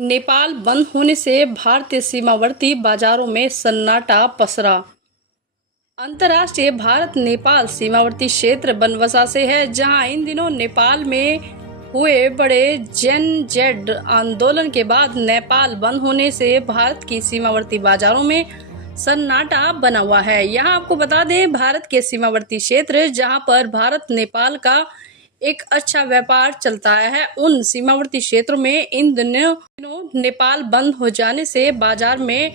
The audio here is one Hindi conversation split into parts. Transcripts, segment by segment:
नेपाल बंद होने से भारतीय सीमावर्ती बाजारों में सन्नाटा पसरा। अंतर्राष्ट्रीय भारत नेपाल सीमावर्ती क्षेत्र बनबसा से है, जहां इन दिनों नेपाल में हुए बड़े जेन जेड आंदोलन के बाद नेपाल बंद होने से भारत की सीमावर्ती बाजारों में सन्नाटा बना हुआ है। यहां आपको बता दें, भारत के सीमावर्ती क्षेत्र जहां पर भारत नेपाल का एक अच्छा व्यापार चलता है, उन सीमावर्ती क्षेत्रों में इन दिनों नेपाल बंद हो जाने से बाजार में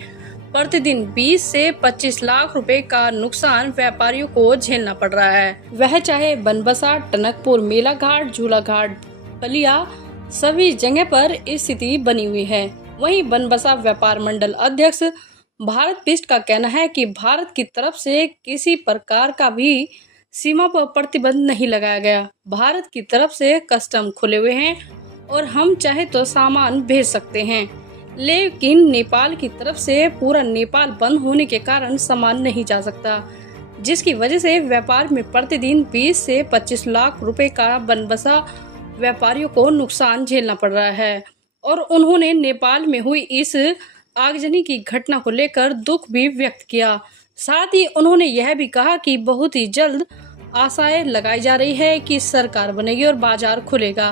प्रतिदिन 20 से 25 लाख रुपए का नुकसान व्यापारियों को झेलना पड़ रहा है। वह चाहे बनबसा, टनकपुर, मेला घाट, झूला घाट, बलिया, सभी जगह पर स्थिति बनी हुई है। वहीं बनबसा व्यापार मंडल अध्यक्ष भारत पिस्ट का कहना है कि भारत की तरफ से किसी प्रकार का भी सीमा पर प्रतिबंध नहीं लगाया गया। भारत की तरफ से कस्टम खुले हुए हैं और हम चाहे तो सामान भेज सकते हैं, लेकिन नेपाल की तरफ से पूरा नेपाल बंद होने के कारण सामान नहीं जा सकता, जिसकी वजह से व्यापार में प्रतिदिन 20 से 25 लाख रुपए का बनबसा व्यापारियों को नुकसान झेलना पड़ रहा है। और उन्होंने नेपाल में हुई इस आगजनी की घटना को लेकर दुख भी व्यक्त किया। साथ ही उन्होंने यह भी कहा कि बहुत ही जल्द आशाएं लगाई जा रही है कि सरकार बनेगी और बाजार खुलेगा।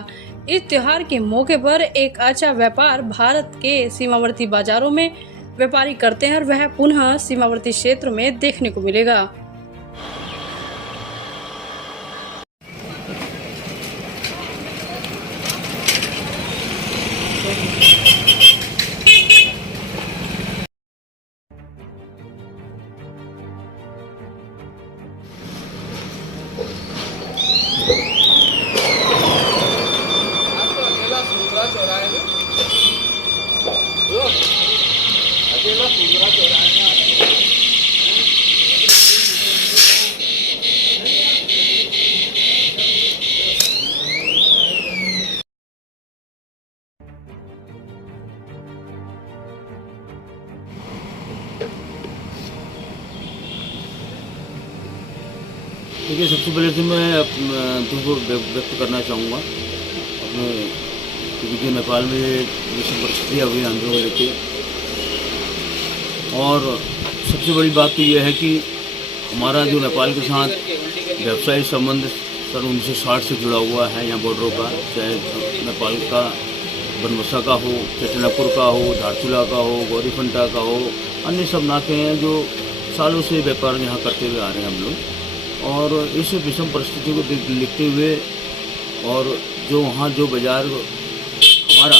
इस त्योहार के मौके पर एक अच्छा व्यापार भारत के सीमावर्ती बाजारों में व्यापारी करते हैं और वह पुनः सीमावर्ती क्षेत्र में देखने को मिलेगा। अकेला सुंदरा चौराहे में देखिए, सबसे पहले तो मैं तुमको व्यक्त करना चाहूँगा अपने, क्योंकि नेपाल में ये सब परिस्थितियाँ हुई आंदोलन लेके, और सबसे बड़ी बात तो यह है कि हमारा जो नेपाल के साथ व्यवसायिक संबंध सन 1960 से जुड़ा हुआ है, यहाँ बॉर्डरों का, चाहे नेपाल का बनबसा का हो, चाहे टनकपुर का हो, धारचूला का हो, गौरीफंटा का हो, अन्य सब नाके हैं जो सालों से व्यापार यहाँ करते हुए आ रहे हैं हम लोग। और इस विषम परिस्थिति को देखते हुए, और जो वहाँ जो बाज़ार हमारा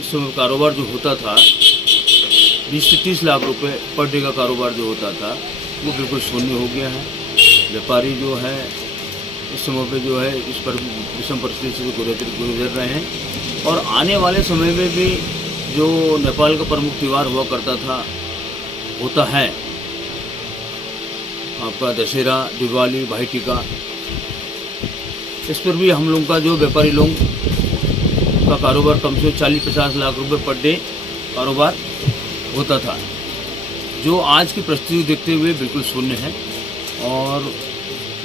इस समय कारोबार जो होता था 20 से 30 लाख रुपए पर डे का कारोबार जो होता था, वो बिल्कुल शून्य हो गया है। व्यापारी जो है इस समय पे जो है इस पर विषम परिस्थिति से गुजर रहे हैं। और आने वाले समय में भी जो नेपाल का प्रमुख त्यौहार हुआ करता था, होता है आपका दशहरा, दिवाली, भाई टीका, इस पर भी हम लोग का जो व्यापारी लोग का कारोबार कम से 40-50 लाख रुपए पर डे कारोबार होता था, जो आज की परिस्थिति देखते हुए बिल्कुल शून्य है। और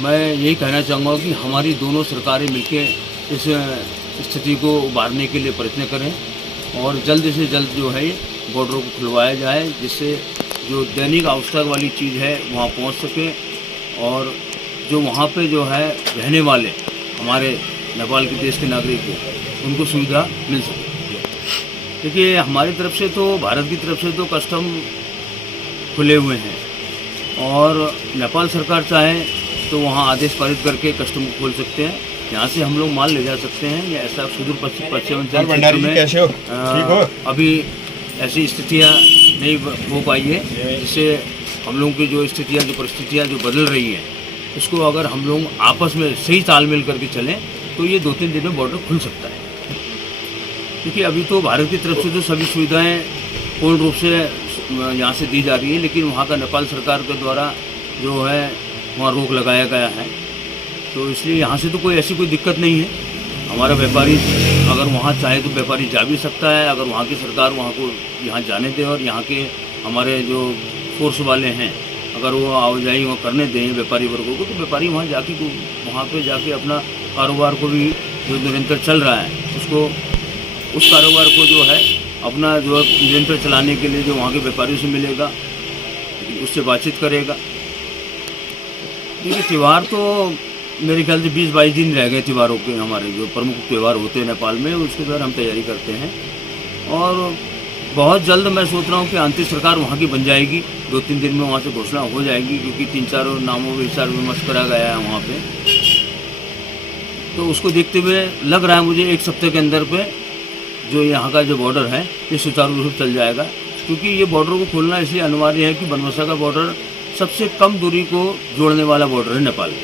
मैं यही कहना चाहूँगा कि हमारी दोनों सरकारें मिलकर इस स्थिति को उबारने के लिए प्रयत्न करें और जल्द से जल्द जो है बॉर्डरों को खुलवाया जाए, जिससे जो दैनिक आवश्यक वाली चीज़ है वहाँ पहुँच सके, और जो वहाँ पे जो है रहने वाले हमारे नेपाल के देश के नागरिक हैं, उनको सुविधा मिल सके। देखिए, हमारी तरफ से तो, भारत की तरफ से तो कस्टम खुले हुए हैं, और नेपाल सरकार चाहे तो वहाँ आदेश पारित करके कस्टम को खोल सकते हैं। यहाँ से हम लोग माल ले जा सकते हैं, या ऐसा सुदूर पश्चिमांचल क्षेत्र में अभी ऐसी स्थितियाँ नहीं हो पाई है, जिससे हम लोगों की जो स्थितियाँ, जो परिस्थितियाँ जो बदल रही हैं, उसको अगर हम लोग आपस में सही तालमेल करके चलें तो ये 2-3 दिन में बॉर्डर खुल सकता है। क्योंकि अभी तो भारत की तरफ से तो सभी सुविधाएं पूर्ण रूप से यहाँ से दी जा रही है, लेकिन वहाँ का नेपाल सरकार के द्वारा जो है वहाँ रोक लगाया गया है, तो इसलिए यहाँ से तो कोई ऐसी कोई दिक्कत नहीं है। हमारा व्यापारी अगर वहाँ चाहे तो व्यापारी जा भी सकता है, अगर वहाँ की सरकार वहाँ को यहाँ जाने दे, और यहाँ के हमारे जो फोर्स वाले हैं अगर वो आवाजाही वहाँ करने दें व्यापारी वर्गों को, तो व्यापारी वहाँ पे जाके अपना कारोबार को भी जो निरंतर चल रहा है, उसको उस कारोबार को जो है अपना जो है निरंतर चलाने के लिए जो वहाँ के व्यापारियों से मिलेगा, उससे बातचीत करेगा। देखिए त्यौहार तो मेरे ख्याल से 20-22 दिन रह गए त्यौहारों के, हमारे जो प्रमुख त्यौहार होते हैं नेपाल में, उसके द्वारा हम तैयारी करते हैं। और बहुत जल्द मैं सोच रहा हूँ कि अंतिम सरकार वहाँ की बन जाएगी, 2-3 दिन में वहाँ से घोषणा हो जाएगी, क्योंकि 3-4 नामों पर विचार विमर्श करा गया है वहाँ पे। तो उसको देखते हुए लग रहा है मुझे 1 सप्ताह के अंदर पे जो यहाँ का जो बॉर्डर है ये सुचारू रूप से चल जाएगा, क्योंकि ये बॉर्डर को खोलना इसलिए अनिवार्य है कि बनवासा का बॉर्डर सबसे कम दूरी को जोड़ने वाला बॉर्डर है नेपाल।